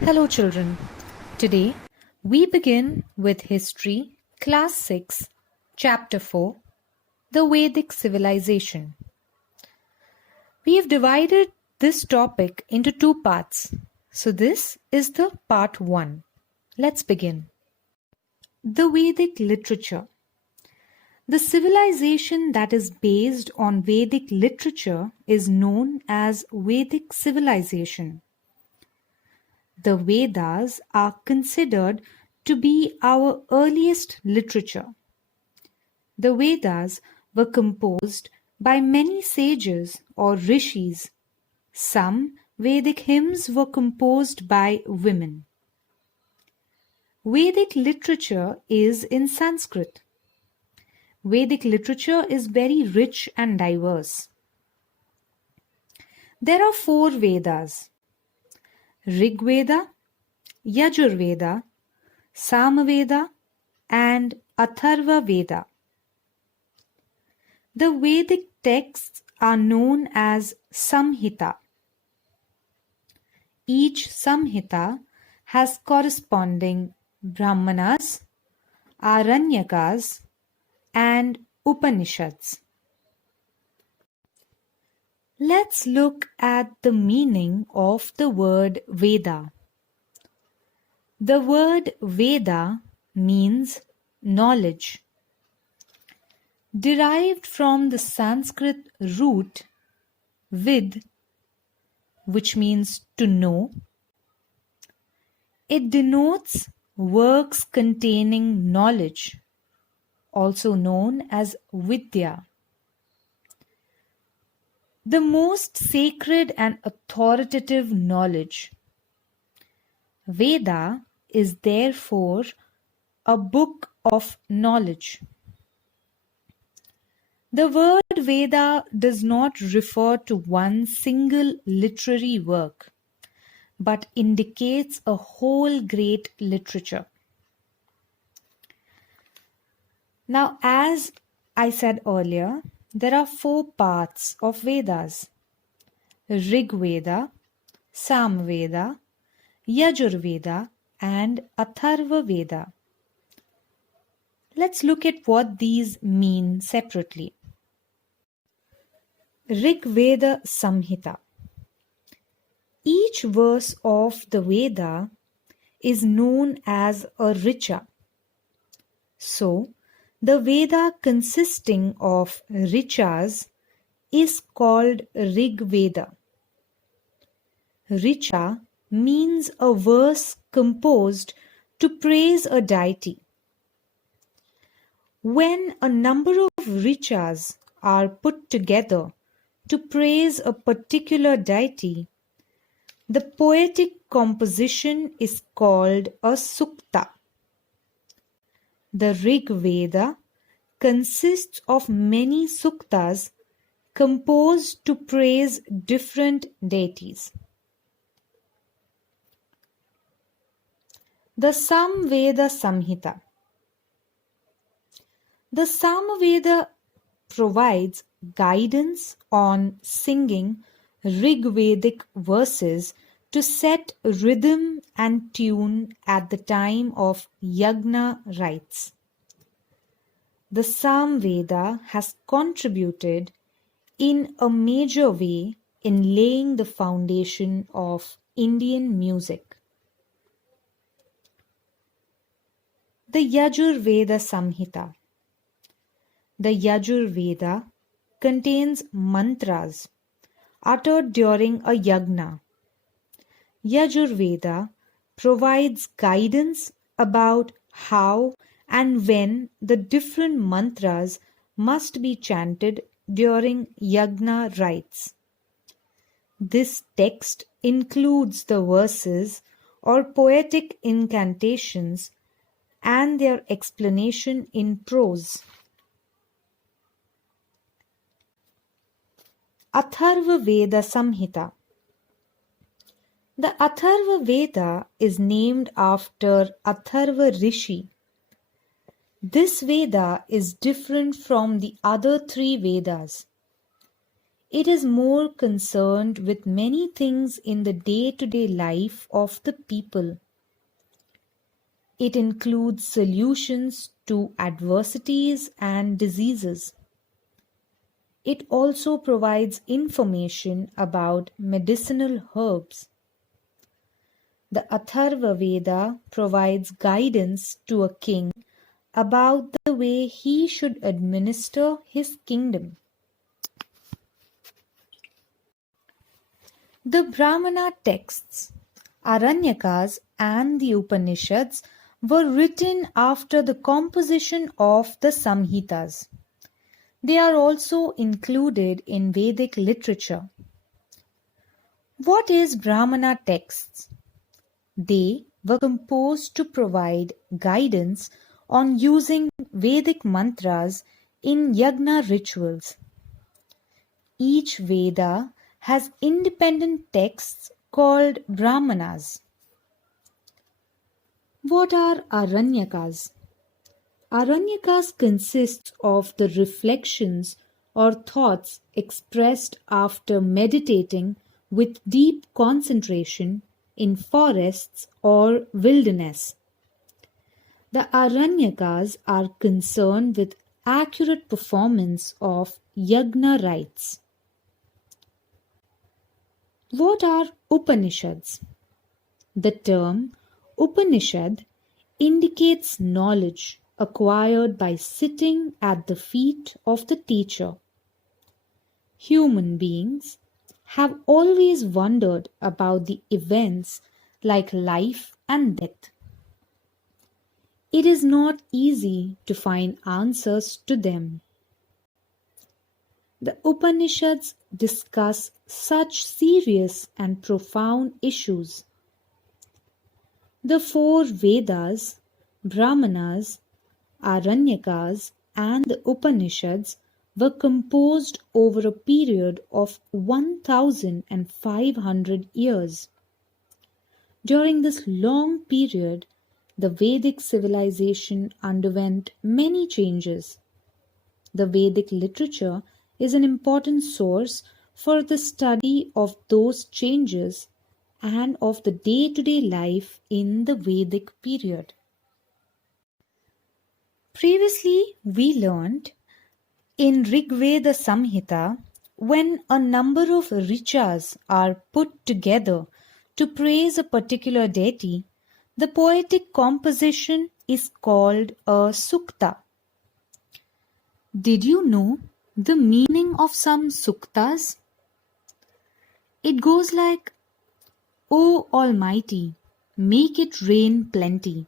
Hello, children. Today we begin with History, Class 6, Chapter 4, The Vedic Civilization. We have divided this topic into two parts. So, this is the part 1. Let's begin. The Vedic literature. The civilization that is based on Vedic literature is known as Vedic Civilization. The Vedas are considered to be our earliest literature. The Vedas were composed by many sages or rishis. Some Vedic hymns were composed by women. Vedic literature is in Sanskrit. Vedic literature is very rich and diverse. There are 4 Vedas: Rig Veda, Yajur Veda, Samaveda, and Atharva Veda. The Vedic texts are known as Samhita. Each Samhita has corresponding Brahmanas, Aranyakas, and Upanishads. Let's look at the meaning of the word Veda. The word Veda means knowledge. Derived from the Sanskrit root vid, which means to know, it denotes works containing knowledge, also known as Vidya. The most sacred and authoritative knowledge. Veda is therefore a book of knowledge. The word Veda does not refer to one single literary work, but indicates a whole great literature. Now, as I said earlier, there are 4 parts of Vedas: Rig Veda, Samveda, Yajur Veda, and Atharva Veda. Let's look at what these mean separately. Rig Veda Samhita. Each verse of the Veda is known as a richa. So, the Veda consisting of richas is called Rig Veda. Richa means a verse composed to praise a deity. When a number of richas are put together to praise a particular deity, the poetic composition is called a sukta. The Rig Veda consists of many suktas composed to praise different deities. The Samveda Samhita. The Samaveda provides guidance on singing Rig Vedic verses to set rhythm and tune at the time of yagna rites. The Samveda has contributed in a major way in laying the foundation of Indian music. The Yajur Veda Samhita. The Yajur Veda contains mantras uttered during a yagna. Yajur Veda provides guidance about how and when the different mantras must be chanted during yagna rites. This text includes the verses or poetic incantations and their explanation in prose. Atharva Veda Samhita. The Atharva Veda is named after Atharva Rishi. This Veda is different from the other 3 Vedas. It is more concerned with many things in the day-to-day life of the people. It includes solutions to adversities and diseases. It also provides information about medicinal herbs. The Atharva Veda provides guidance to a king about the way he should administer his kingdom. The Brahmana texts, Aranyakas and the Upanishads were written after the composition of the Samhitas. They are also included in Vedic literature. What is Brahmana texts? They were composed to provide guidance on using Vedic mantras in yagna rituals. Each Veda has independent texts called Brahmanas. What are Aranyakas? Aranyakas consists of the reflections or thoughts expressed after meditating with deep concentration in forests or wilderness. The Aranyakas are concerned with accurate performance of yagna rites. What are Upanishads? The term Upanishad indicates knowledge acquired by sitting at the feet of the teacher. Human beings have always wondered about the events like life and death. It is not easy to find answers to them. The Upanishads discuss such serious and profound issues. The four Vedas, Brahmanas, Aranyakas, and the Upanishads were composed over a period of 1,500 years. During this long period, the Vedic civilization underwent many changes. The Vedic literature is an important source for the study of those changes and of the day-to-day life in the Vedic period. Previously, we learned in Rigveda Samhita, when a number of richas are put together to praise a particular deity, the poetic composition is called a sukta. Did you know the meaning of some suktas? It goes like, O Almighty, make it rain plenty.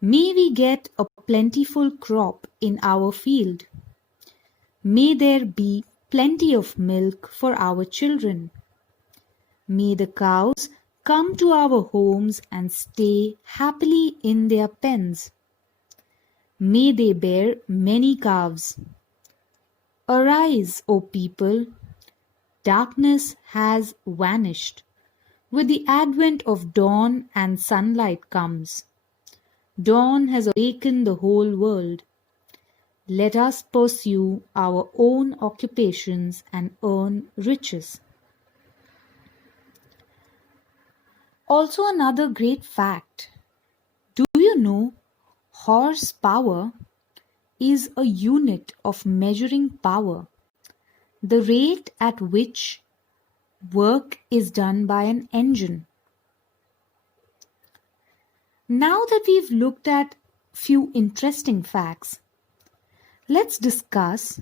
May we get a plentiful crop in our field. May there be plenty of milk for our children. May the cows come to our homes and stay happily in their pens. May they bear many calves. Arise, O people! Darkness has vanished. With the advent of dawn and sunlight comes. Dawn has awakened the whole world. Let us pursue our own occupations and earn riches. Also, another great fact. Do you know horsepower is a unit of measuring power, the rate at which work is done by an engine? Now that we've looked at few interesting facts, let's discuss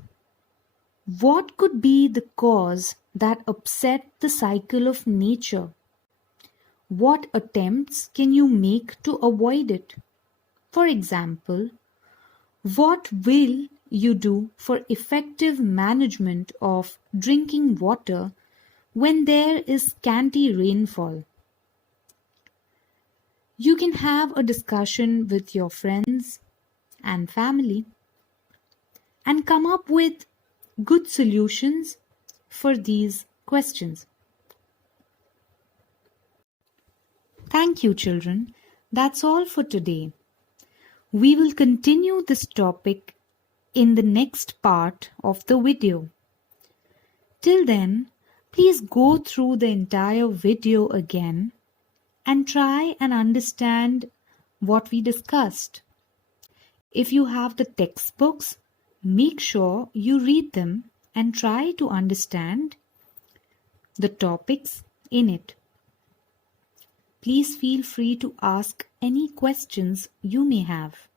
what could be the cause that upset the cycle of nature. What attempts can you make to avoid it? For example, what will you do for effective management of drinking water when there is scanty rainfall? You can have a discussion with your friends and family and come up with good solutions for these questions. Thank you, children. That's all for today. We will continue this topic in the next part of the video. Till then, please go through the entire video again and try and understand what we discussed. If you have the textbooks, make sure you read them and try to understand the topics in it. Please feel free to ask any questions you may have.